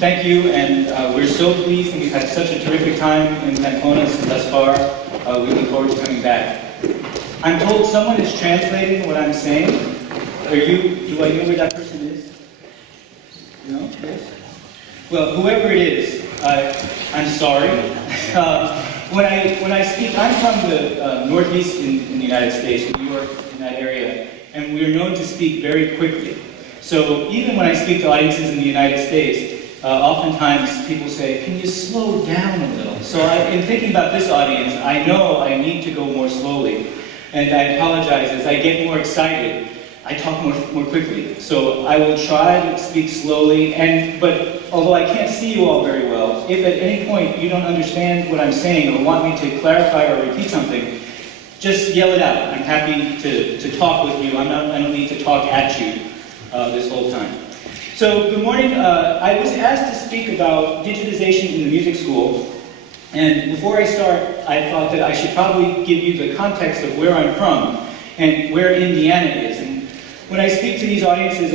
Thank you, and we're so pleased, and we've had such a terrific time in Pamplona thus far. We look forward to coming back. I'm told someone is translating what I'm saying. Do I know where that person is? No? Yes? Well, whoever it is, I'm sorry. When I speak, I'm from the Northeast in the United States, New York, in that area, and we're known to speak very quickly. So even when I speak to audiences in the United States, oftentimes people say, can you slow down a little? So in thinking about this audience, I know I need to go more slowly. And I apologize, as I get more excited, I talk more quickly. So I will try to speak slowly, but although I can't see you all very well, if at any point you don't understand what I'm saying or want me to clarify or repeat something, just yell it out. I'm happy to talk with you. I don't need to talk at you this whole time. So, good morning. I was asked to speak about digitization in the music school. And before I start, I thought that I should probably give you the context of where I'm from and where Indiana is. And when I speak to these audiences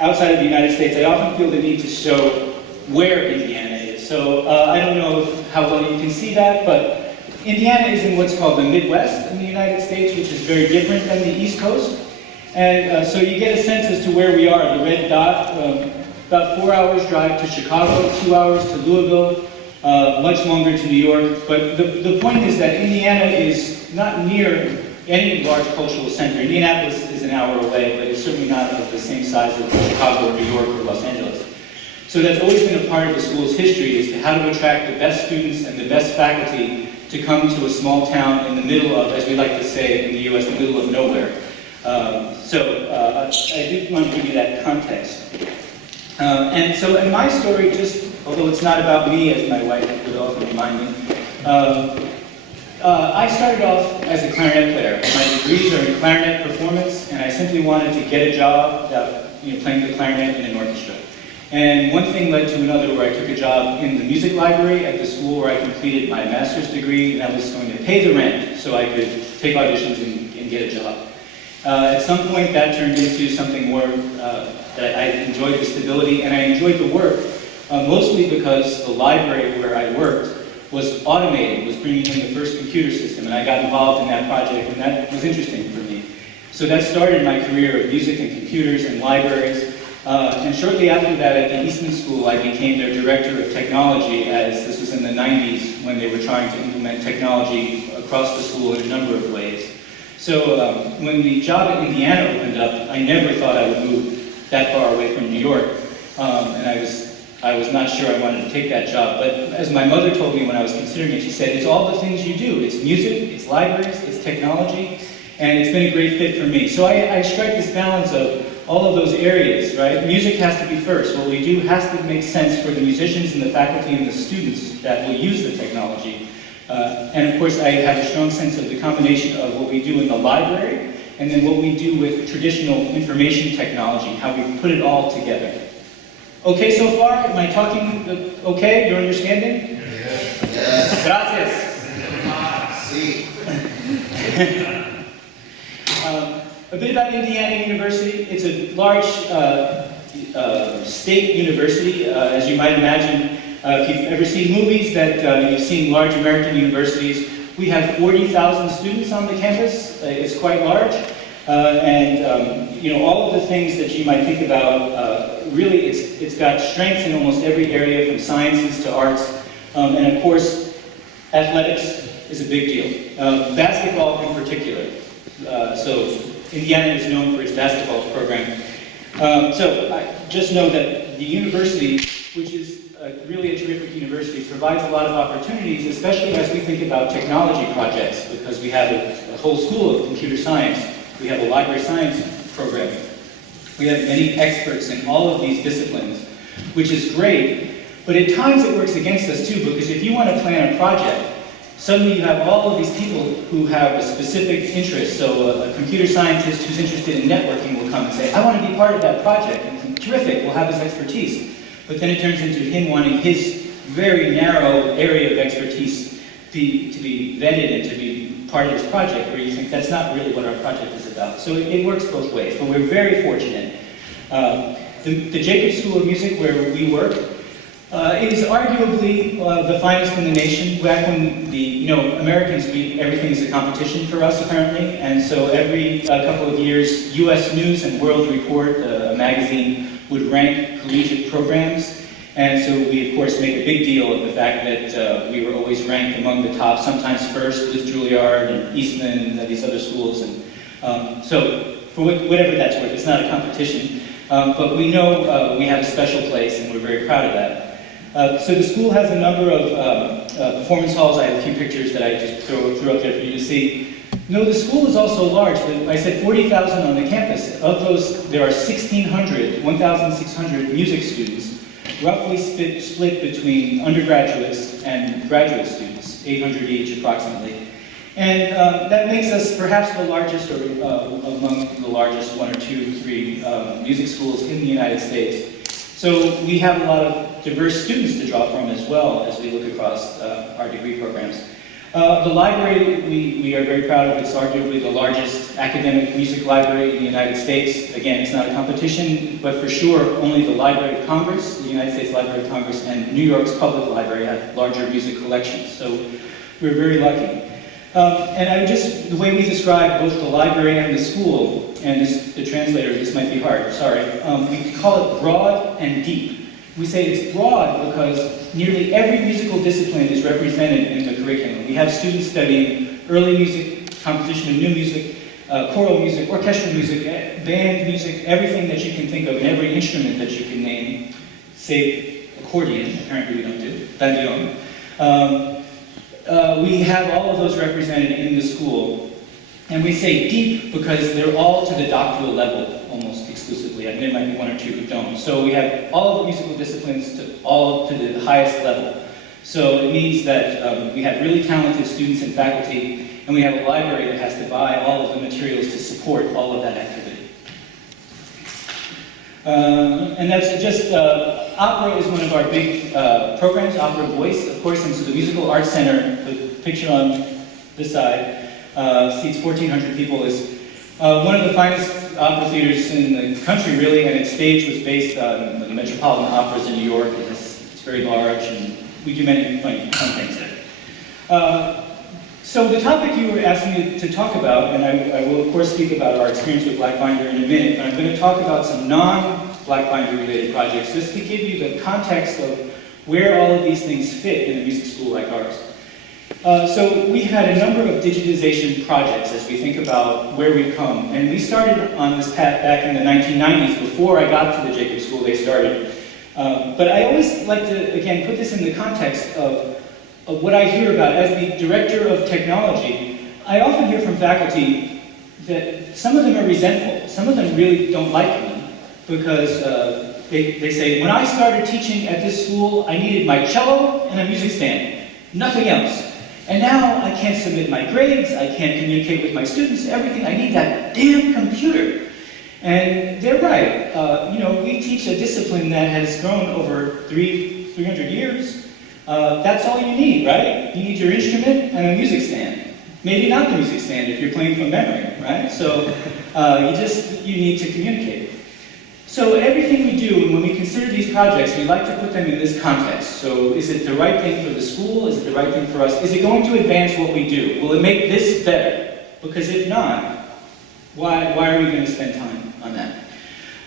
outside of the United States, I often feel the need to show where Indiana is. So, I don't know how well you can see that, but Indiana is in what's called the Midwest in the United States, which is very different than the East Coast. And so you get a sense as to where we are. The red dot, about 4 hours drive to Chicago, 2 hours to Louisville, much longer to New York. But the point is that Indiana is not near any large cultural center. Indianapolis is an hour away, but it's certainly not of the same size as Chicago or New York or Los Angeles. So that's always been a part of the school's history, is to how to attract the best students and the best faculty to come to a small town in the middle of, as we like to say in the US, the middle of nowhere. I did want to give you that context. And so in my story, although it's not about me, as my wife would often remind me, I started off as a clarinet player. My degrees are in clarinet performance, and I simply wanted to get a job playing the clarinet in an orchestra. And one thing led to another, where I took a job in the music library at the school where I completed my master's degree, and that was going to pay the rent so I could take auditions and get a job. At some point, that turned into something more that I enjoyed the stability, and I enjoyed the work, mostly because the library where I worked was automating, was bringing in the first computer system, and I got involved in that project, and that was interesting for me. So that started my career of music and computers and libraries, and shortly after that, at the Eastman School, I became their director of technology, as this was in the 90s when they were trying to implement technology across the school in a number of ways. So when the job at Indiana opened up, I never thought I would move that far away from New York, and I was not sure I wanted to take that job. But as my mother told me when I was considering it, she said, it's all the things you do. It's music, it's libraries, it's technology, and it's been a great fit for me. So I strike this balance of all of those areas, right? Music has to be first. What we do has to make sense for the musicians and the faculty and the students that will use the technology. And of course, I have a strong sense of the combination of what we do in the library and then what we do with traditional information technology, how we put it all together. Okay so far? Am I talking okay? You're understanding? Yes. Yes. Gracias. A bit about Indiana University. It's a large state university, as you might imagine. If you've ever seen movies that you've seen large American universities, we have 40,000 students on the campus. It's quite large. All of the things that you might think about, really it's got strengths in almost every area, from sciences to arts. And of course, athletics is a big deal. Basketball in particular. So Indiana is known for its basketball program. Just know that the university, which is really a terrific university, provides a lot of opportunities, especially as we think about technology projects, because we have a whole school of computer science. We have a library science program. We have many experts in all of these disciplines, which is great, but at times it works against us too, because if you want to plan a project, suddenly you have all of these people who have a specific interest. So a computer scientist who's interested in networking will come and say, I want to be part of that project. And terrific, we'll have his expertise. But then it turns into him wanting his very narrow area of expertise to be vetted and to be part of this project, where you think that's not really what our project is about. So it works both ways, but we're very fortunate. The Jacobs School of Music, where we work, It is arguably the finest in the nation. Back when Americans, everything is a competition for us apparently, and so every couple of years, U.S. News and World Report, a magazine, would rank collegiate programs, and so we of course make a big deal of the fact that we were always ranked among the top, sometimes first with Juilliard and Eastman and these other schools, and so for whatever that's worth, it's not a competition, but we know we have a special place and we're very proud of that. So the school has a number of performance halls. I have a few pictures that I just threw up there for you to see. No, the school is also large. I said 40,000 on the campus. Of those, there are 1,600 music students, roughly split between undergraduates and graduate students, 800 each approximately. And that makes us perhaps the largest, or among the largest 1 or 2, 3 music schools in the United States. So we have a lot of diverse students to draw from as well as we look across our degree programs. The library, we are very proud of. It's arguably the largest academic music library in the United States. Again, it's not a competition, but for sure, only the Library of Congress, the United States Library of Congress, and New York's Public Library have larger music collections. So we're very lucky. And the way we describe both the library and the school, and the translator, this might be hard, sorry, we call it broad and deep. We say it's broad because nearly every musical discipline is represented in the curriculum. We have students studying early music, composition of new music, choral music, orchestral music, band music, everything that you can think of, and every instrument that you can name, save accordion, apparently we don't do, bandoneon. We have all of those represented in the school. And we say deep because they're all to the doctoral level, almost exclusively. I mean, there might be 1 or 2 who don't. So we have all of the musical disciplines all to the highest level. So it means that we have really talented students and faculty, and we have a library that has to buy all of the materials to support all of that activity. And that's just, opera is one of our big programs, Opera Voice, of course, and so the Musical Arts Center, the picture on this side, seats 1,400 people, is one of the finest opera theaters in the country, really, and its stage was based on the Metropolitan Operas in New York. It's very large, and we do many fun things there. So the topic you were asking me to talk about, and I will of course speak about our experience with BlackBinder in a minute, but I'm going to talk about some non-BlackBinder related projects, just to give you the context of where all of these things fit in a music school like ours. So we had a number of digitization projects as we think about where we've come. And we started on this path back in the 1990s. Before I got to the Jacob School, they started. But I always like to, again, put this in the context of what I hear about. As the director of technology, I often hear from faculty that some of them are resentful. Some of them really don't like me because they say, when I started teaching at this school, I needed my cello and a music stand, nothing else. And now I can't submit my grades, I can't communicate with my students, everything. I need that damn computer. And they're right. We teach a discipline that has grown over 300 years. That's all you need, right? You need your instrument and a music stand. Maybe not the music stand if you're playing from memory, right? So you need to communicate. So everything we do, and when we consider these projects, we like to put them in this context. So is it the right thing for the school? Is it the right thing for us? Is it going to advance what we do? Will it make this better? Because if not, why are we going to spend time on that?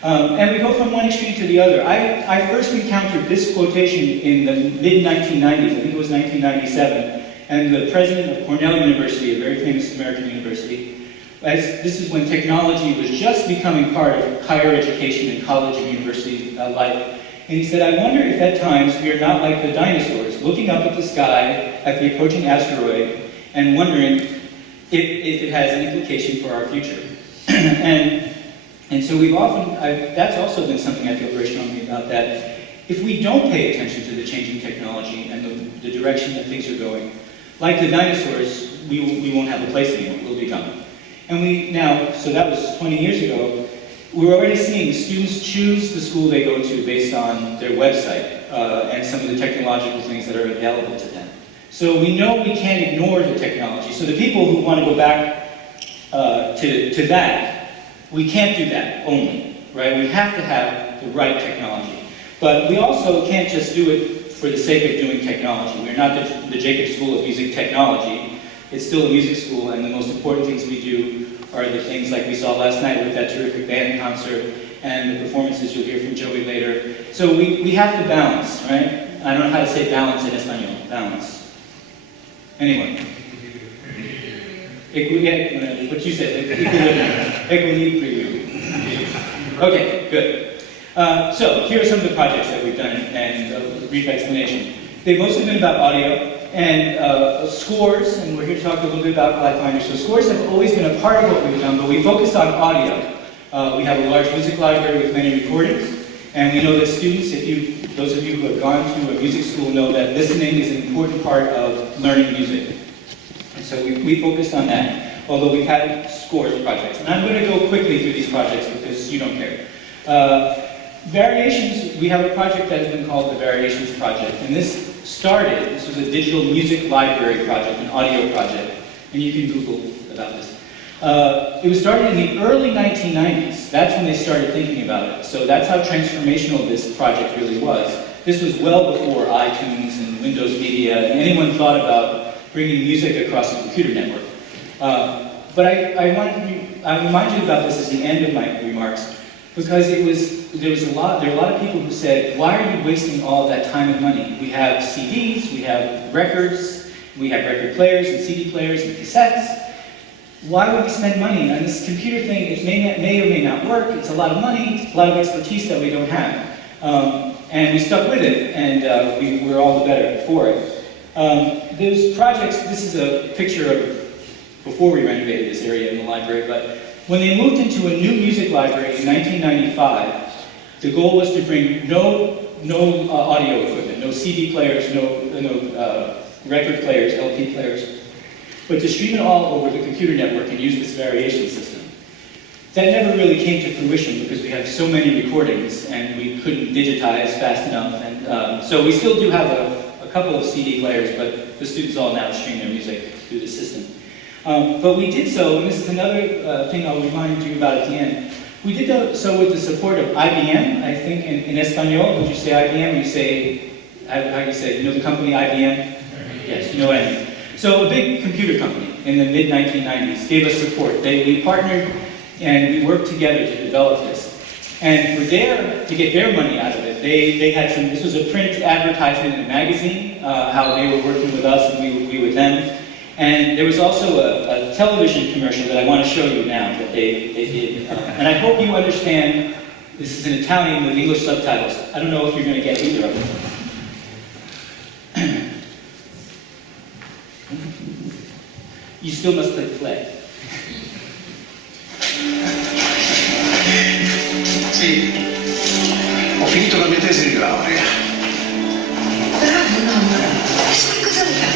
And we go from one extreme to the other. I first encountered this quotation in the mid-1990s, I think it was 1997, and the president of Cornell University, a very famous American university, this is when technology was just becoming part of higher education and college and university life. And he said, I wonder if at times we are not like the dinosaurs, looking up at the sky at the approaching asteroid and wondering if it has an implication for our future. and so we've often, that's also been something I feel very strongly about, that if we don't pay attention to the changing technology and the direction that things are going, like the dinosaurs, we won't have a place anymore, we'll be gone. And so that was 20 years ago, we're already seeing students choose the school they go to based on their website and some of the technological things that are available to them. So we know we can't ignore the technology. So the people who want to go back to that, we can't do that only, right? We have to have the right technology. But we also can't just do it for the sake of doing technology. We're not the Jacob School of Music Technology. It's still a music school, and the most important things we do are the things like we saw last night with that terrific band concert and the performances you'll hear from Joey later. So we have to balance, right? I don't know how to say balance in Espanol. Balance. Anyone? What you said. Equilibrium. Okay, good. So here are some of the projects that we've done, and a brief explanation. They've mostly been about audio and scores, and we're here to talk a little bit about BlackBinder. So scores have always been a part of what we've done, but we focused on audio. We have a large music library with many recordings, and we know that students, those of you who have gone to a music school know that listening is an important part of learning music. And so we focused on that, although we've had scores projects. And I'm going to go quickly through these projects because you don't care. Variations, we have a project that has been called the Variations Project, and this was a digital music library project, an audio project, and you can Google about this. It was started in the early 1990s. That's when they started thinking about it. So that's how transformational this project really was. This was well before iTunes and Windows Media and anyone thought about bringing music across a computer network. But I remind you about this at the end of my remarks, because there were a lot of people who said, why are you wasting all of that time and money? We have CDs, we have records, we have record players and CD players and cassettes. Why would we spend money on this computer thing? It may or may not work. It's a lot of money, a lot of expertise that we don't have. And we stuck with it, and we're all the better for it. Those projects, this is a picture of before we renovated this area in the library, but when they moved into a new music library in 1995, the goal was to bring no audio equipment, no CD players, no record players, LP players, but to stream it all over the computer network and use this variation system. That never really came to fruition because we have so many recordings and we couldn't digitize fast enough. And so we still do have a couple of CD players, but the students all now stream their music through the system. But we did so, and this is another thing I'll remind you about at the end. We did so with the support of IBM. I think in Espanol, would you say IBM? You say, how do you say, you know the company IBM? Yes, you know what I mean. So a big computer company in the mid-1990s gave us support. We partnered and we worked together to develop this. And to get their money out of it, they had this was a print advertisement in a magazine, how they were working with us and we with them. And there was also a television commercial that I want to show you now that they did. And I hope you understand, this is in Italian with English subtitles. I don't know if you're going to get either of them. You still must click play. Sì, ho finito la mia tesi di laurea. Bravo, nonno. E su che cosa lavora?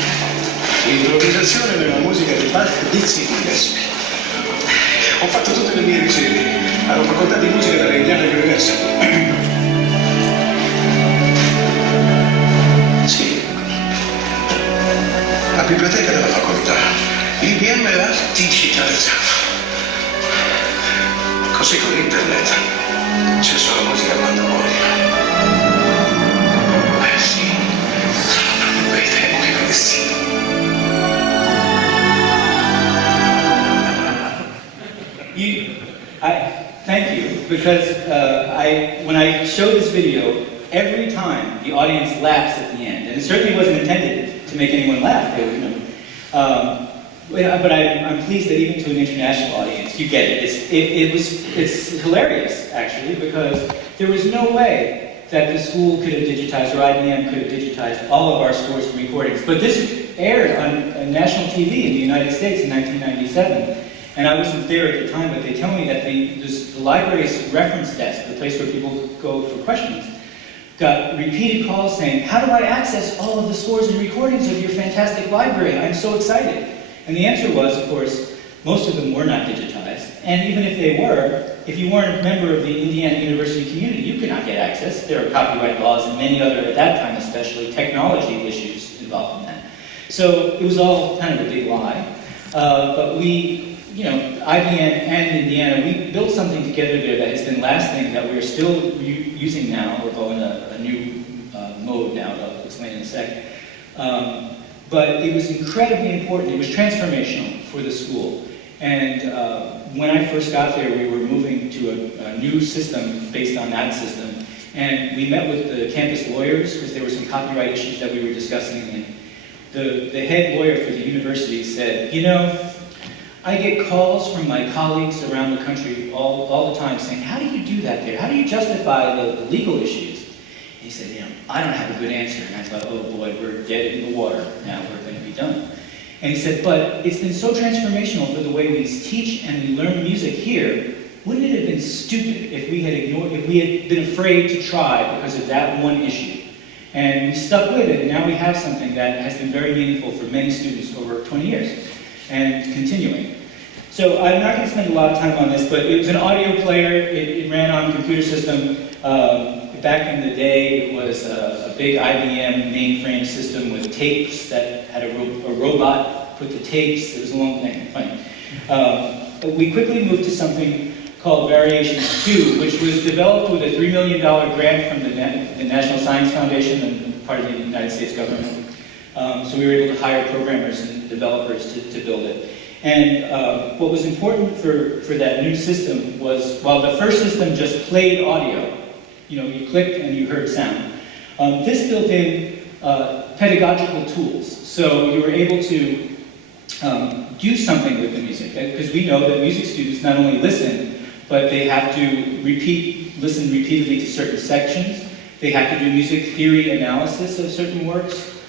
Improvvisazione nella musica di Bach, Dizzy Gillespie. Ho fatto tutte le mie ricerche alla facoltà di musica della Indiana University. Sì, la biblioteca della facoltà. L'IBM l'ha digitalizzato. Così con internet c'è solo musica quando vuoi. Sì, sono proprio bei tempi questi. Thank you, because when I show this video, every time the audience laughs at the end, and it certainly wasn't intended to make anyone laugh. But I'm pleased that even to an international audience, you get it. It's hilarious, actually, because there was no way that the school could have digitized, or IBM could have digitized all of our scores and recordings. But this aired on national TV in the United States in 1997. And I wasn't there at the time, but they tell me that the library's reference desk, the place where people go for questions, got repeated calls saying, how do I access all of the scores and recordings of your fantastic library? I'm so excited. And the answer was, of course, most of them were not digitized. And even if they were, if you weren't a member of the Indiana University community, you could not get access. There are copyright laws and many other, at that time especially, technology issues involved in that. So it was all kind of a big lie. But we IBM and Indiana, we built something together there that has been lasting, that we're still using now, although in a new mode now, that I'll explain in a sec. But it was incredibly important. It was transformational for the school. And when I first got there, we were moving to a new system based on that system. And we met with the campus lawyers because there were some copyright issues that we were discussing. And the head lawyer for the university said, I get calls from my colleagues around the country all the time saying, how do you do that there? How do you justify the legal issues? And he said, I don't have a good answer. And I thought, oh boy, we're dead in the water. Now we're going to be done. And he said, but it's been so transformational for the way we teach and we learn music here. Wouldn't it have been stupid if we had been afraid to try because of that one issue? And we stuck with it, and now we have something that has been very meaningful for many students over 20 years, and continuing. So I'm not going to spend a lot of time on this, but it was an audio player. It ran on a computer system. Back in the day, it was a big IBM mainframe system with tapes that had a robot put the tapes. It was a long thing, funny. We quickly moved to something called Variations 2, which was developed with a $3 million grant from the National Science Foundation and part of the United States government. So we were able to hire programmers and developers to build it. And what was important for that new system was, while the first system just played audio, you clicked and you heard sound, this built in pedagogical tools. So you were able to do something with the music, because we know that music students not only listen, but they have to listen repeatedly to certain sections. They have to do music theory analysis of certain works.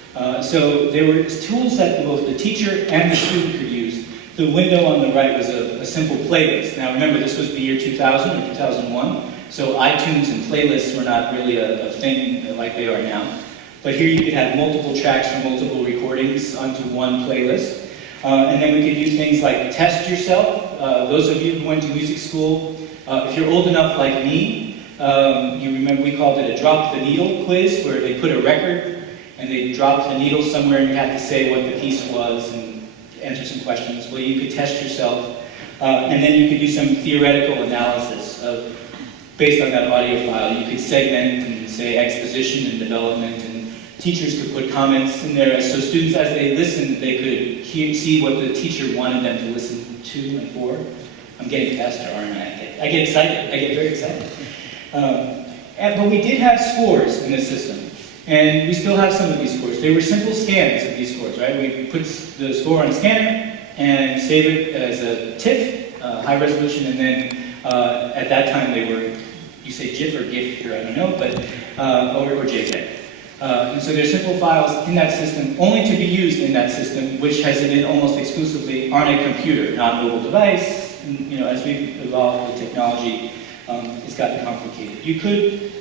So there were tools that both the teacher and the student could use. The window on the right was a simple playlist. Now remember, this was the year 2000 or 2001, so iTunes and playlists were not really a thing like they are now. But here you could have multiple tracks from multiple recordings onto one playlist. And then we could do things like test yourself. Those of you who went to music school, if you're old enough like me, you remember we called it a drop the needle quiz, where they put a record and they dropped the needle somewhere and you had to say what the piece was and answer some questions. Well, you could test yourself, and then you could do some theoretical analysis based on that audio file. You could segment and say exposition and development, and teachers could put comments in there, so students, as they listened, they could see what the teacher wanted them to listen to and for. I'm getting faster, aren't I? I get excited. I get very excited. But we did have scores in this system, and we still have some of these scores. They were simple scans of these scores, right? We put the score on a scanner and save it as a TIFF, high resolution, and then at that time they were, you say GIF or GIF here, I don't know, but or JPEG. And so there's simple files in that system, only to be used in that system, which has been almost exclusively on a computer, not a mobile device. And, as we've evolved with technology, it's gotten complicated. You could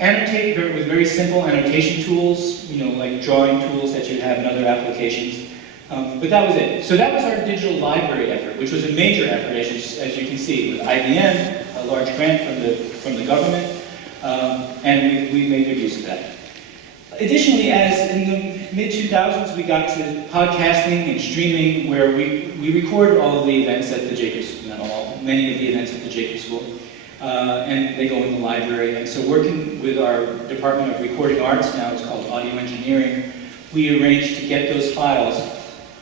annotate with very simple annotation tools, like drawing tools that you have in other applications. But that was it. So that was our digital library effort, which was a major effort, as you can see, with IBM, a large grant from the government. And we made good use of that. Additionally, as in the mid-2000s, we got to podcasting and streaming, where we record all of the events at the Jacobs School, not all, many of the events at the Jacobs School, and they go in the library. And so working with our Department of Recording Arts, now it's called Audio Engineering, we arranged to get those files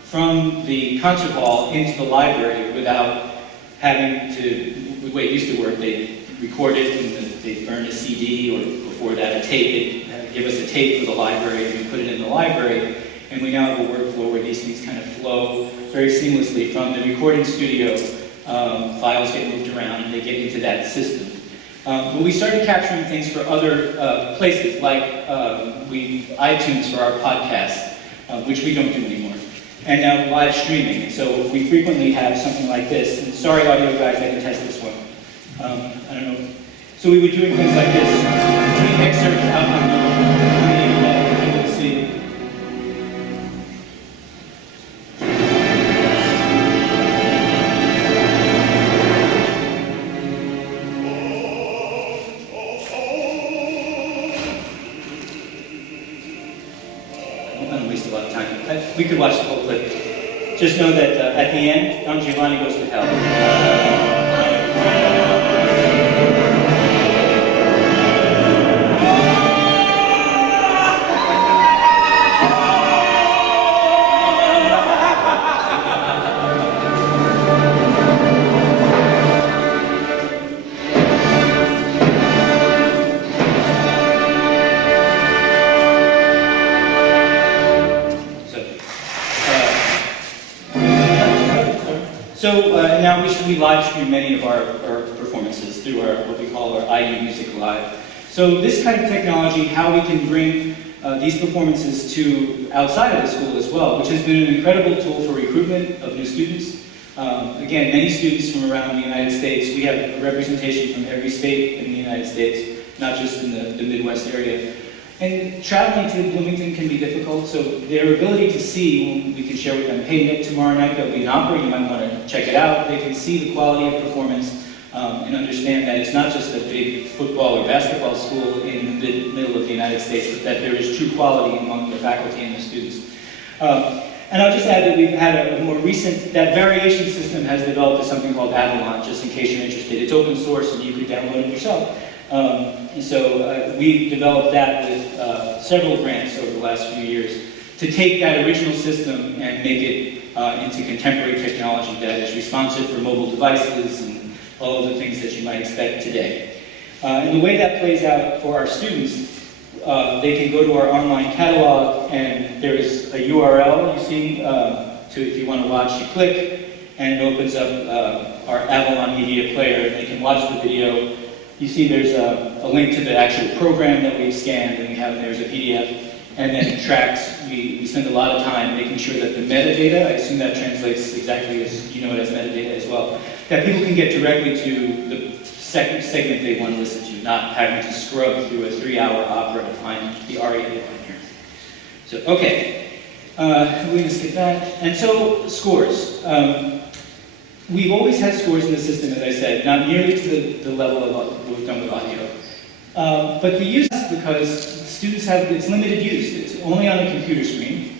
from the concert hall into the library without having to, the way it used to work, they'd record it and they'd burn a CD, or before that a tape. They'd give us a tape for the library and we put it in the library. And we now have a workflow where these things kind of flow very seamlessly from the recording studio. Files get moved around and they get into that system. But we started capturing things for other places, like iTunes for our podcast, which we don't do anymore. And now live streaming. And so we frequently have something like this. And sorry, audio guys, I can test this one. I don't know. So we were doing things like this, putting excerpts out on the people to see. I don't waste a lot of time. We could watch the whole clip. just know that at the end, Don Giovanni goes to hell. Now we live stream many of our performances through what we call our IU Music Live. So this kind of technology, how we can bring these performances to outside of the school as well, which has been an incredible tool for recruitment of new students. Again, many students from around the United States. We have a representation from every state in the United States, not just in the Midwest area. And traveling to Bloomington can be difficult, so their ability to see, we can share with them, hey, Nick, tomorrow night there'll be an opera, you might want to check it out. They can see the quality of performance and understand that it's not just a big football or basketball school in the middle of the United States, but that there is true quality among the faculty and the students. And I'll just add that we've had a more recent, that variation system has developed as something called Avalon, just in case you're interested. It's open source and you could download it yourself. We developed that with several grants over the last few years to take that original system and make it into contemporary technology that is responsive for mobile devices and all of the things that you might expect today. And the way that plays out for our students, they can go to our online catalog and there's a URL you see if you want to watch, you click and it opens up our Avalon Media Player and they can watch the video. You see there's a link to the actual program that we've scanned, and we have there's a PDF, and then tracks. We spend a lot of time making sure that the metadata, I assume that translates exactly as you know it as metadata as well, that people can get directly to the second segment they want to listen to, not having to scrub through a 3-hour opera to find the aria they want to hear. So, okay, we're going to skip that. And so, scores. We've always had scores in the system, as I said, not nearly to the level of what we've done with audio. But the use is because students have, it's limited use. It's only on a computer screen.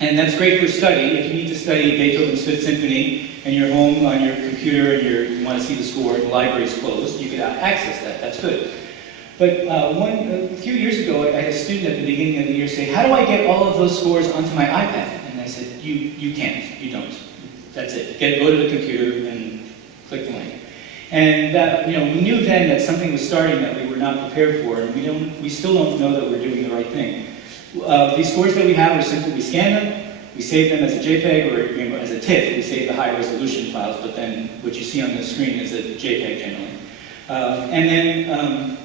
And that's great for study. If you need to study Beethoven's Fifth Symphony and you're home on your computer and you want to see the score and the library's closed, you can access that. That's good. But a few years ago, I had a student at the beginning of the year say, how do I get all of those scores onto my iPad? And I said, you can't. You don't. That's it. Go to the computer and click the link. And we knew then that something was starting that we were not prepared for, and we still don't know that we're doing the right thing. These scores that we have are simple. We scan them, we save them as a JPEG or as a TIFF. We save the high resolution files, but then what you see on the screen is a JPEG generally. And then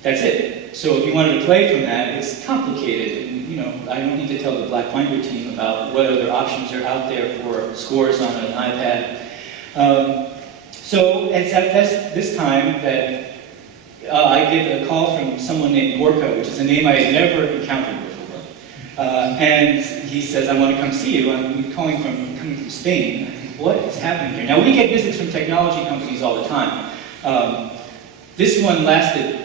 that's it. So if you wanted to play from that, it's complicated. And, I don't need to tell the BlackBinder team about what other options are out there for scores on an iPad. So it's at this time that I get a call from someone named Gorka, which is a name I had never encountered before. And he says, I want to come see you. I'm coming from Spain. I think, what is happening here? Now, we get visits from technology companies all the time. This one lasted,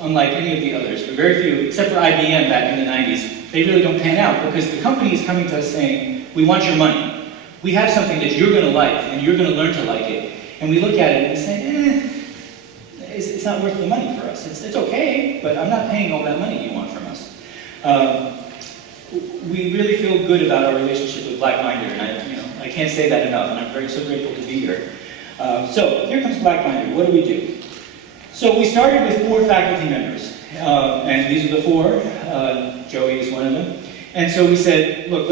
unlike any of the others, but very few, except for IBM back in the 90s. They really don't pan out because the company is coming to us saying, we want your money. We have something that you're going to like, and you're going to learn to like it. And we look at it and say, it's not worth the money for us. It's okay, but I'm not paying all that money you want from us. We really feel good about our relationship with BlackBinder, and I can't say that enough, and I'm so grateful to be here. So here comes BlackBinder. What do we do? So we started with 4 faculty members, and these are the 4. Joey is one of them. And so we said, look,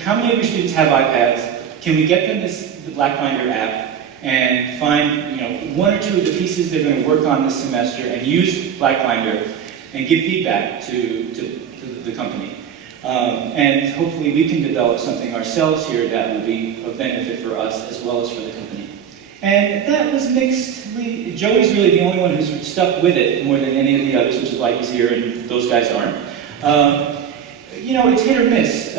how many of your students have iPads? Can we get them the BlackBinder app and find 1 or 2 of the pieces they're going to work on this semester and use BlackBinder and give feedback to the company. And hopefully we can develop something ourselves here that will be of benefit for us as well as for the company. And that was mixed. Joey's really the only one who's stuck with it more than any of the others, which is why he's here and those guys aren't. It's hit or miss.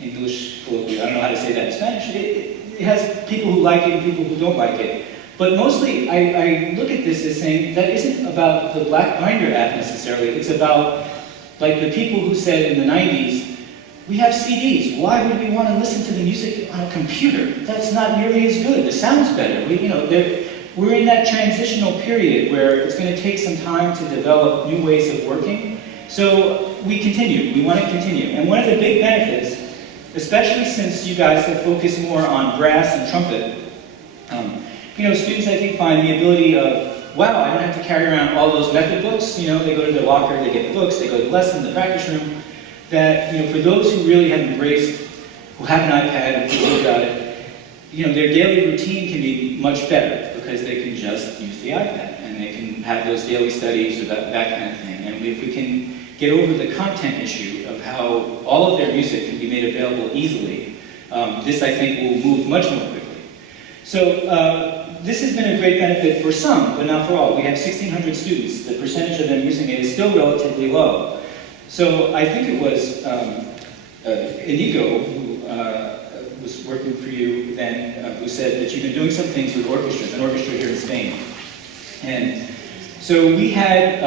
English, colloquially, I don't know how to say that in Spanish. It has people who like it and people who don't like it. But mostly, I look at this as saying that isn't about the BlackBinder app necessarily. It's about, like the people who said in the 90s, We have CDs. Why would we want to listen to the music on a computer? That's not nearly as good. The sound's better. We're in that transitional period where it's going to take some time to develop new ways of working. So we continue. We want to continue. And one of the big benefits, especially since you guys have focused more on brass and trumpet, students I think find the ability of, wow, I don't have to carry around all those method books. They go to the locker, they get the books, they go to the lesson, the practice room. That, for those who really have embraced, who have an iPad and feel about it, their daily routine can be much better because they can just use the iPad and they can have those daily studies or that kind of thing. And if we can get over the content issue of how all of their music can be made available easily, this I think will move much more quickly. So this has been a great benefit for some, but not for all. We have 1,600 students. The percentage of them using it is still relatively low. So I think it was Inigo who was working for you then, who said that you've been doing some things with orchestras, an orchestra here in Spain. And so we had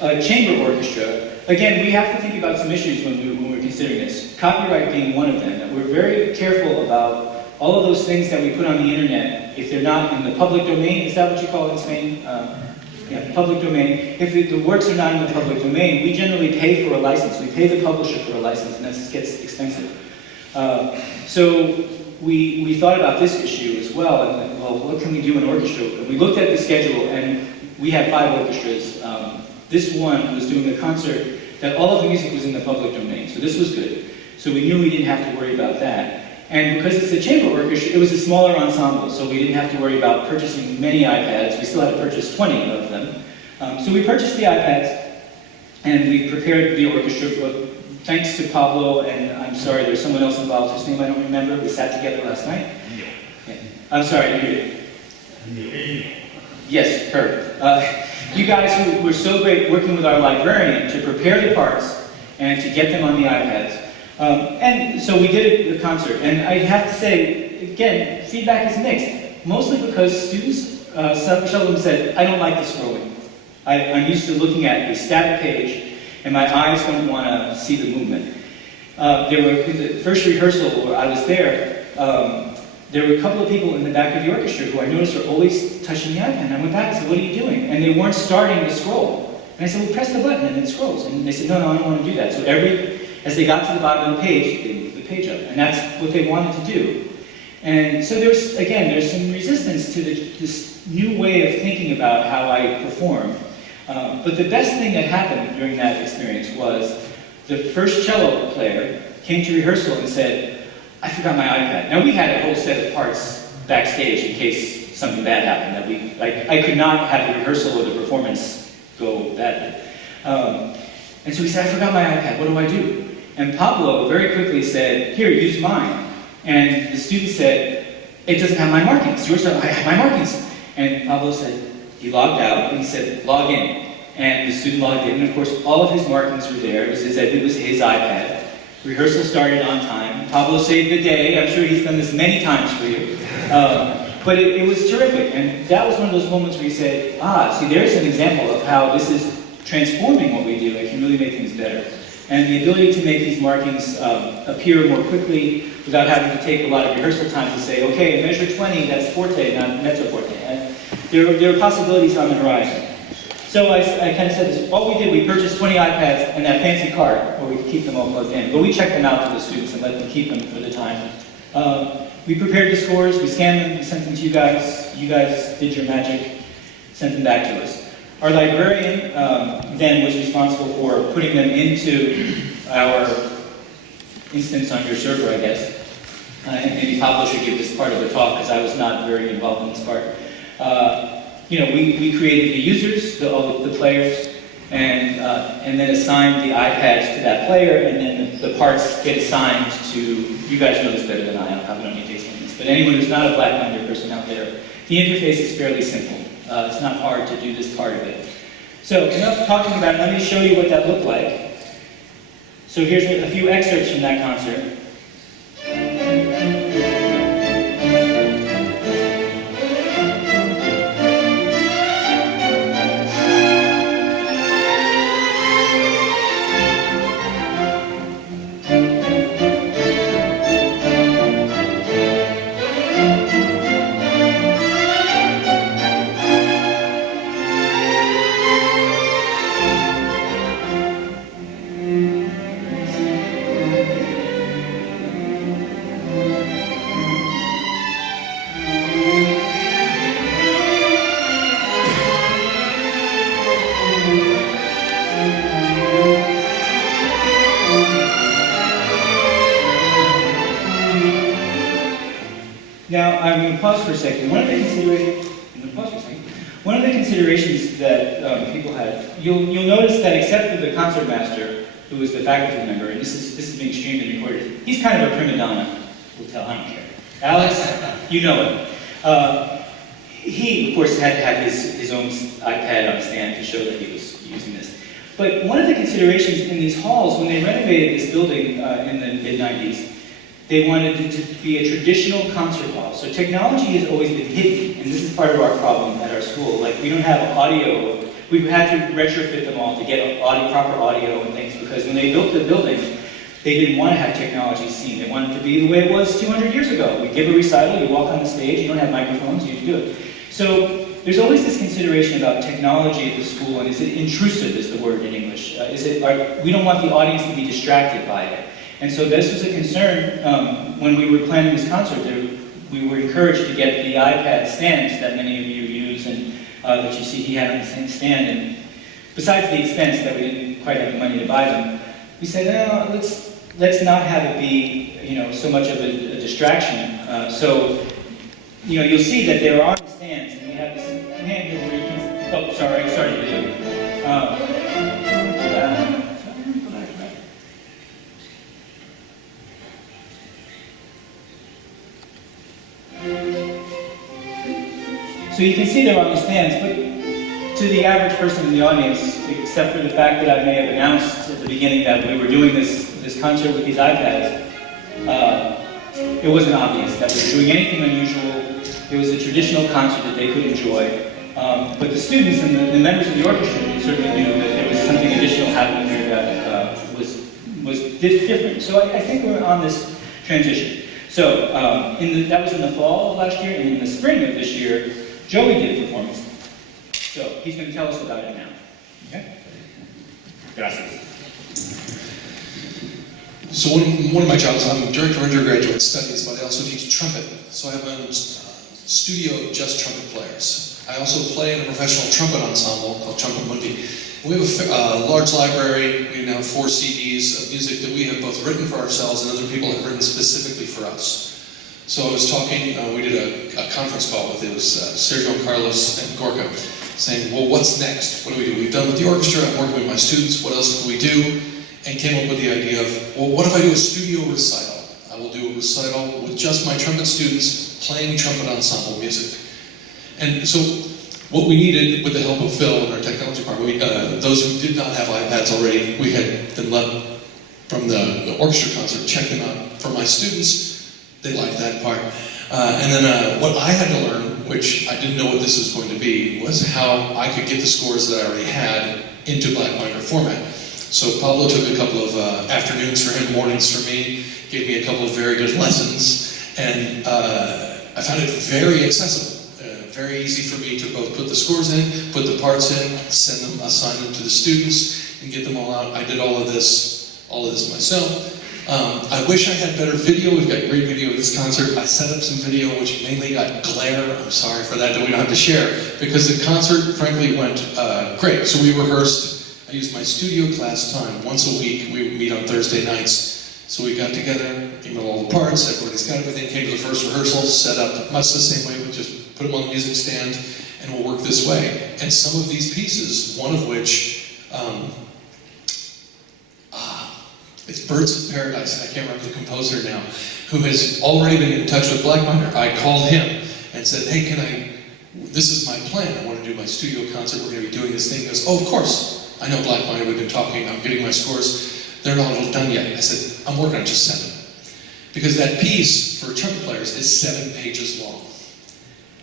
a chamber orchestra. Again, we have to think about some issues when we're considering this. Copyright being one of them. That we're very careful about all of those things that we put on the internet, if they're not in the public domain. Is that what you call it in Spain? Yeah, public domain. If the works are not in the public domain, we generally pay for a license. We pay the publisher for a license, and that gets expensive. So we thought about this issue as well, and well, what can we do in orchestra? We looked at the schedule, and we had 5 orchestras. This one was doing a concert that all of the music was in the public domain, so this was good. So we knew we didn't have to worry about that. And because it's a chamber orchestra, it was a smaller ensemble, so we didn't have to worry about purchasing many iPads. We still had to purchase 20 of them. So we purchased the iPads, and we prepared the orchestra. Thanks to Pablo, and I'm sorry, there's someone else involved whose name I don't remember. We sat together last night. Yeah. I'm sorry, you Yes, her. You guys who were so great working with our librarian to prepare the parts and to get them on the iPads. And so we did a concert, and I have to say, again, feedback is mixed. Mostly because students, some of them said, I don't like the scrolling. I'm used to looking at a static page, and my eyes don't want to see the movement. The first rehearsal where I was there were a couple of people in the back of the orchestra who I noticed were always touching the iPad. And I went back and said, what are you doing? And they weren't starting to scroll. And I said, well, press the button and it scrolls. And they said, no, I don't want to do that. So as they got to the bottom of the page, they moved the page up. And that's what they wanted to do. And so there's some resistance to this new way of thinking about how I perform. But the best thing that happened during that experience was the first cello player came to rehearsal and said, I forgot my iPad. Now we had a whole set of parts backstage in case something bad happened. I could not have the rehearsal or the performance go badly. And so he said, I forgot my iPad, what do I do? And Pablo very quickly said, here, use mine. And the student said, it doesn't have my markings. Yours doesn't, I have my markings. And Pablo said, he logged out and he said, log in. And the student logged in, and of course all of his markings were there. It was as if it was his iPad. Rehearsal started on time. Pablo saved the day. I'm sure he's done this many times for you. But it was terrific. And that was one of those moments where you said, see, there's an example of how this is transforming what we do. It can really make things better. And the ability to make these markings appear more quickly without having to take a lot of rehearsal time to say, okay, in measure 20, that's forte, not mezzo forte. And there are possibilities on the horizon. So I kind of said this, all we did, we purchased 20 iPads and that fancy cart where we could keep them all plugged in. But we checked them out to the students and let them keep them for the time. We prepared the scores, we scanned them, we sent them to you guys. You guys did your magic, sent them back to us. Our librarian then was responsible for putting them into our instance on your server, I guess. And maybe Pablo should give this part of the talk because I was not very involved in this part. We created the users, all the players, and then assigned the iPads to that player, and then the parts get assigned to, you guys know this better than I probably don't need to explain this, but anyone who's not a BlackBinder person out there, the interface is fairly simple. It's not hard to do this part of it. So enough talking about it, let me show you what that looked like. So here's a few excerpts from that concert. I'm going to pause for a second. One of the considerations that people had, you'll notice that except for the concertmaster, who is the faculty member, and this is being streamed and recorded, he's kind of a prima donna. We'll tell, I don't care. Alex, you know him. He, of course, had to have his own iPad on a stand to show that he was using this. But one of the considerations in these halls, when they renovated this building in the mid-90s, they wanted it to be a traditional concert hall. So technology has always been hidden, and this is part of our problem at our school. Like, we don't have audio. We've had to retrofit them all to get proper audio and things, because when they built the building, they didn't want to have technology seen. They wanted it to be the way it was 200 years ago. We give a recital, you walk on the stage, you don't have microphones, you do it. So there's always this consideration about technology at the school, and is it intrusive is the word in English. We don't want the audience to be distracted by it. And so this was a concern when we were planning this concert. We were encouraged to get the iPad stands that many of you use, and that you see he had on the same stand. And besides the expense that we didn't quite have the money to buy them, we said, no, let's not have it be so much of a distraction. So you'll see that there are stands, and we have this hand here where you can. Oh, sorry, I started video. So you can see they're on the stands, but to the average person in the audience, except for the fact that I may have announced at the beginning that we were doing this concert with these iPads, it wasn't obvious that we were doing anything unusual. It was a traditional concert that they could enjoy. But the students and the members of the orchestra certainly knew that there was something additional happening here that was different. So I think we're on this transition. So that was in the fall of last year, and in the spring of this year, Joey did a performance. So he's going to tell us about it now. Okay? Gracias. So one of my jobs, I'm director of undergraduate studies, but I also teach trumpet. So I have a studio of just trumpet players. I also play in a professional trumpet ensemble called Trumpet Mundi. We have a large library. We now have 4 CDs of music that we have both written for ourselves and other people have written specifically for us. So I was talking, we did a conference call with, it was Sergio, Carlos, and Gorka, saying, well, what's next? What do we do? We've done with the orchestra, I'm working with my students, what else can we do? And came up with the idea of, well, what if I do a studio recital? I will do a recital with just my trumpet students playing trumpet ensemble music. And so what we needed, with the help of Phil and our technology department, those who did not have iPads already, we had them let from the orchestra concert, check them out. For my students, they liked that part. And then what I had to learn, which I didn't know what this was going to be, was how I could get the scores that I already had into BlackBinder format. So Pablo took a couple of afternoons for him, mornings for me, gave me a couple of very good lessons, and I found it very accessible. Very easy for me to both put the scores in, put the parts in, assign them to the students, and get them all out. I did all of this myself. I wish I had better video. We've got great video of this concert. I set up some video which mainly got glare. I'm sorry for that we don't have to share, because the concert, frankly, went great. So we rehearsed. I used my studio class time once a week. We would meet on Thursday nights. So we got together, emailed all the parts, everybody's got everything, came to the first rehearsal, set up much the same way, we just put them on the music stand, and we'll work this way. And some of these pieces, one of which, it's Birds of Paradise, I can't remember the composer now, who has already been in touch with BlackBinder. I called him and said, hey, this is my plan, I want to do my studio concert, we're going to be doing this thing. He goes, oh, of course, I know BlackBinder, we've been talking, I'm getting my scores. They're not all done yet. I said, I'm working on just 7. Because that piece for trumpet players is 7 pages long.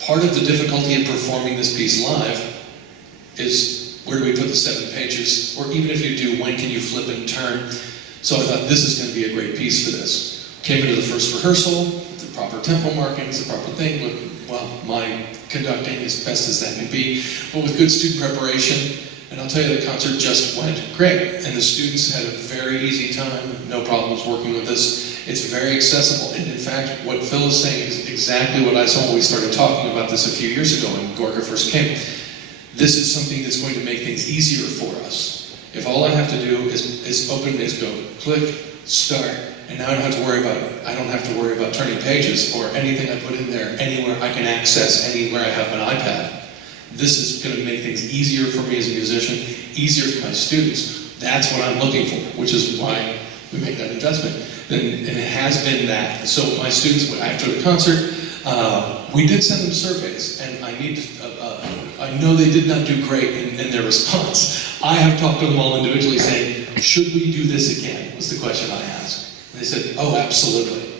Part of the difficulty in performing this piece live is, where do we put the 7 pages? Or even if you do, when can you flip and turn? So I thought, this is going to be a great piece for this. Came into the first rehearsal, the proper tempo markings, the proper thing, with, well, my conducting as best as that can be, but with good student preparation. And I'll tell you, the concert just went great, and the students had a very easy time, no problems working with this. It's very accessible, and in fact, what Phil is saying is exactly what I saw when we started talking about this a few years ago when Gorka first came. This is something that's going to make things easier for us. If all I have to do is go click, start, and now I don't have to worry about turning pages or anything I put in there anywhere I can access anywhere I have an iPad. This is going to make things easier for me as a musician, easier for my students. That's what I'm looking for, which is why we make that investment. And it has been that. So my students, after the concert, we did send them surveys, and I know they did not do great in their response. I have talked to them all individually saying, should we do this again, was the question I asked. And they said, oh, absolutely.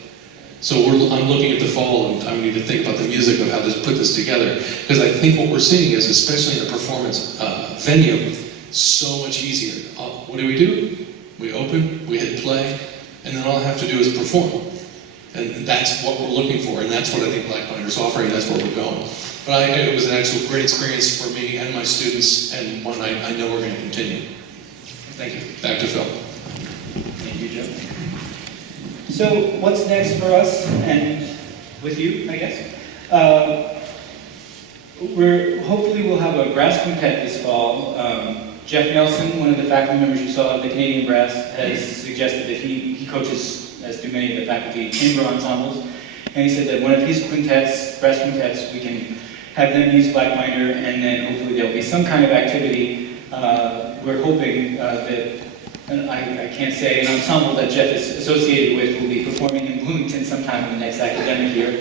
So I'm looking at the fall, and I need to think about the music of how to put this together. Because I think what we're seeing is, especially in a performance venue, so much easier. What do? We open, we hit play, and then all I have to do is perform. And that's what we're looking for, and that's what I think BlackBinder's offering, that's where we're going. But it was an actual great experience for me and my students, and one I know we're going to continue. Thank you. Back to Phil. Thank you, Joe. So what's next for us, and with you, I guess? Hopefully we'll have a brass quintet this fall. Jeff Nelson, one of the faculty members you saw of the Canadian Brass, has suggested that he coaches, as do many of the faculty, chamber ensembles. And he said that one of his quintets, brass quintets, we can have them use BlackBinder, and then hopefully there'll be some kind of activity. We're hoping that, and I can't say, an ensemble that Jeff is associated with will be performing in Bloomington sometime in the next academic year.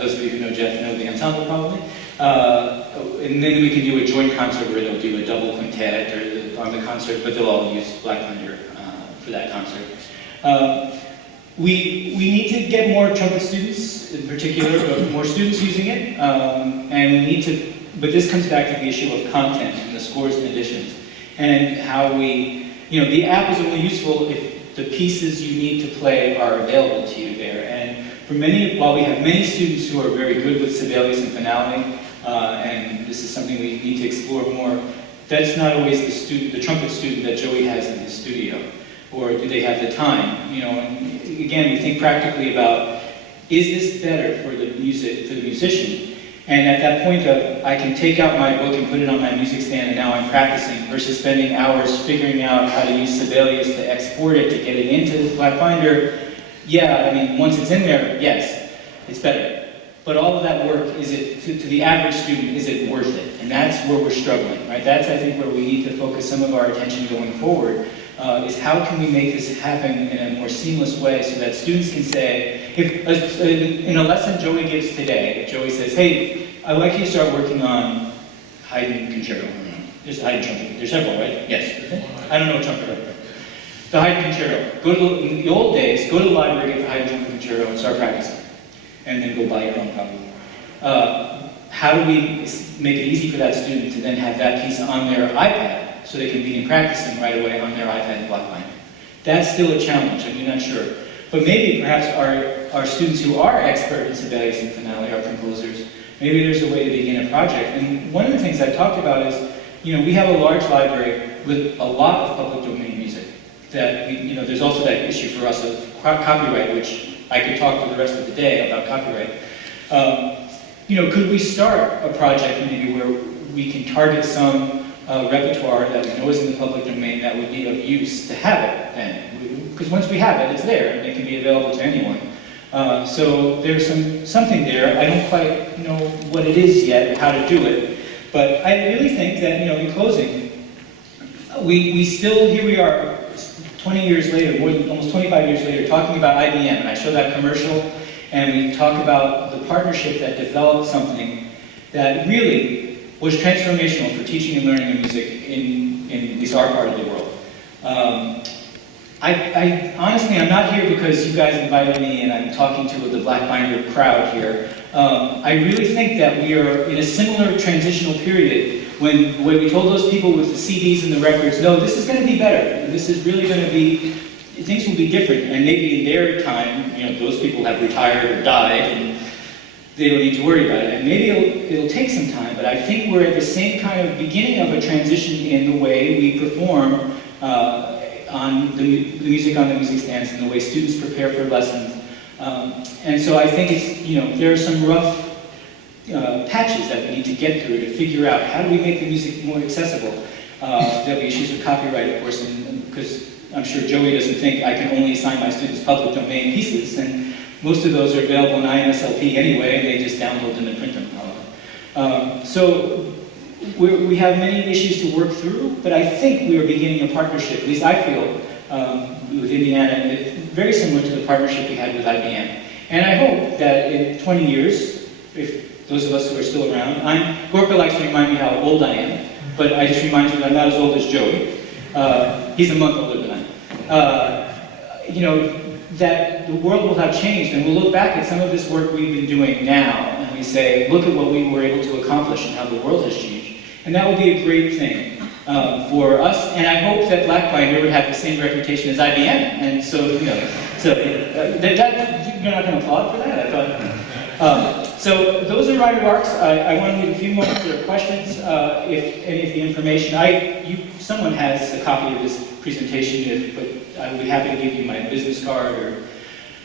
Those of you who know Jeff know the ensemble probably. And then we can do a joint concert where they'll do a double quintet on the concert, but they'll all use BlackBinder for that concert. We need to get more trumpet students, in particular, more students using it, and we need to, but this comes back to the issue of content and the scores and additions, and how the app is only useful if the pieces you need to play are available to you there. And for while we have many students who are very good with Sibelius and Finale, and this is something we need to explore more, that's not always the trumpet student that Joey has in his studio. Or do they have the time? And again, we think practically about, is this better for the musician? And at that point of, I can take out my book and put it on my music stand and now I'm practicing, versus spending hours figuring out how to use Sibelius to export it, to get it into BlackBinder. Yeah, I mean, once it's in there, yes, it's better. But all of that work, to the average student, is it worth it? And that's where we're struggling, right? That's, I think, where we need to focus some of our attention going forward, is how can we make this happen in a more seamless way so that students can say, in a lesson Joey gives today, Joey says, hey, I'd like you to start working on Haydn Concerto. There's Haydn trumpet. There's several, right? Yes. Okay. I don't know trumpet right now. The Haydn Concerto. In the old days, go to the library, get the Haydn Trumpet Concerto, and start practicing. And then go buy your own copy. How do we make it easy for that student to then have that piece on their iPad so they can begin practicing right away on their iPad and BlackBinder? That's still a challenge, I'm not sure. But maybe perhaps our students who are expert in Sibelius and Finale, our composers, maybe there's a way to begin a project. And one of the things I've talked about is, we have a large library with a lot of public domain music. That there's also that issue for us of copyright, which I could talk for the rest of the day about copyright. Could we start a project maybe where we can target some repertoire that we know is in the public domain that would be of use to have it then? Because once we have it, it's there and it can be available to anyone. So there's something there. I don't quite know what it is yet, how to do it, but I really think that in closing, we still, here we are, 20 years later, almost 25 years later, talking about IBM, and I show that commercial, and we talk about the partnership that developed something that really was transformational for teaching and learning of music in at least our part of the world. Honestly, I'm not here because you guys invited me and I'm talking to the BlackBinder crowd here. I really think that we are in a similar transitional period when we told those people with the CDs and the records, no, this is going to be better. This is really going to be, things will be different. And maybe in their time, those people have retired or died and they don't need to worry about it. And maybe it'll take some time, but I think we're at the same kind of beginning of a transition in the way we perform on the music on the music stands and the way students prepare for lessons. And so I think it's, there are some rough patches that we need to get through to figure out how do we make the music more accessible. There'll be issues with copyright, of course, because I'm sure Joey doesn't think I can only assign my students public domain pieces, and most of those are available in IMSLP anyway, they just download them and print them. So we have many issues to work through, but I think we are beginning a partnership, at least I feel, with Indiana, very similar to the partnership we had with IBM. And I hope that in 20 years, if those of us who are still around, Gorka likes to remind me how old I am, but I just remind you that I'm not as old as Joey. He's a month older than I am. You know, that the world will have changed, and we'll look back at some of this work we've been doing now, and we say, look at what we were able to accomplish and how the world has changed. And that would be a great thing for us, and I hope that BlackBinder would have the same reputation as IBM. And so, you know, you're not going to applaud for that? I thought. So those are my remarks. I want to leave a few moments for questions. If any of the information, someone has a copy of this presentation, but I would be happy to give you my business card, or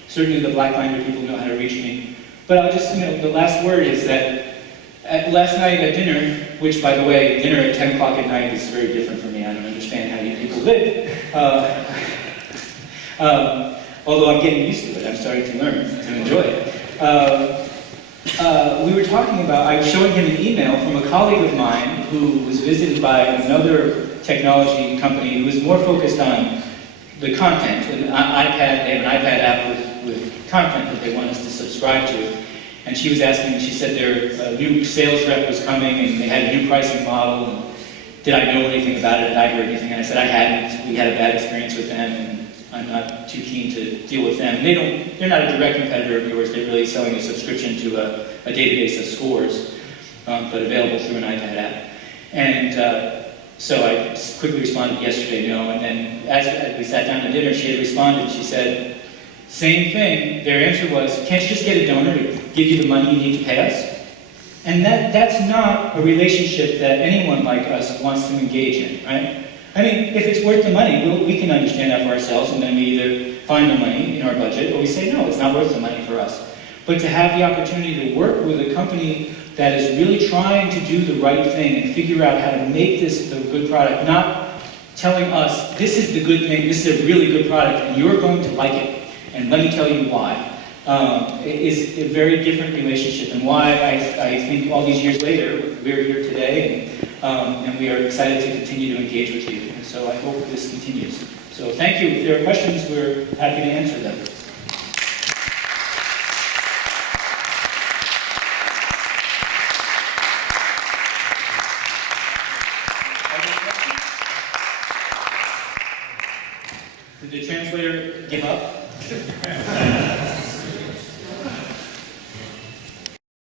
certainly the BlackBinder people know how to reach me. But I'll just, the last word is that last night at dinner, which by the way, dinner at 10 o'clock at night is very different for me. I don't understand how you people live. Although I'm getting used to it, I'm starting to learn to enjoy it. We were talking about, I was showing him an email from a colleague of mine who was visited by another technology company who was more focused on the content, they have an iPad app with content that they want us to subscribe to. And she was asking, she said their new sales rep was coming and they had a new pricing model. And did I know anything about it? Did I hear anything? And I said I hadn't. We had a bad experience with them, and I'm not too keen to deal with them. They're not a direct competitor of yours. They're really selling a subscription to a database of scores, but available through an iPad app. And so I quickly responded yesterday, no. And then as we sat down to dinner, she had responded. She said, same thing. Their answer was, can't you just get a donor to give you the money you need to pay us? And that's not a relationship that anyone like us wants to engage in, right? I mean, if it's worth the money, we can understand that for ourselves, and then we either find the money in our budget, or we say, no, it's not worth the money for us. But to have the opportunity to work with a company that is really trying to do the right thing and figure out how to make this the good product, not telling us, this is the good thing, this is a really good product, and you're going to like it, and let me tell you why. Is a very different relationship, and why I think all these years later, we're here today, and we are excited to continue to engage with you. And so I hope this continues. So thank you. If there are questions, we're happy to answer them. Did the translator give up?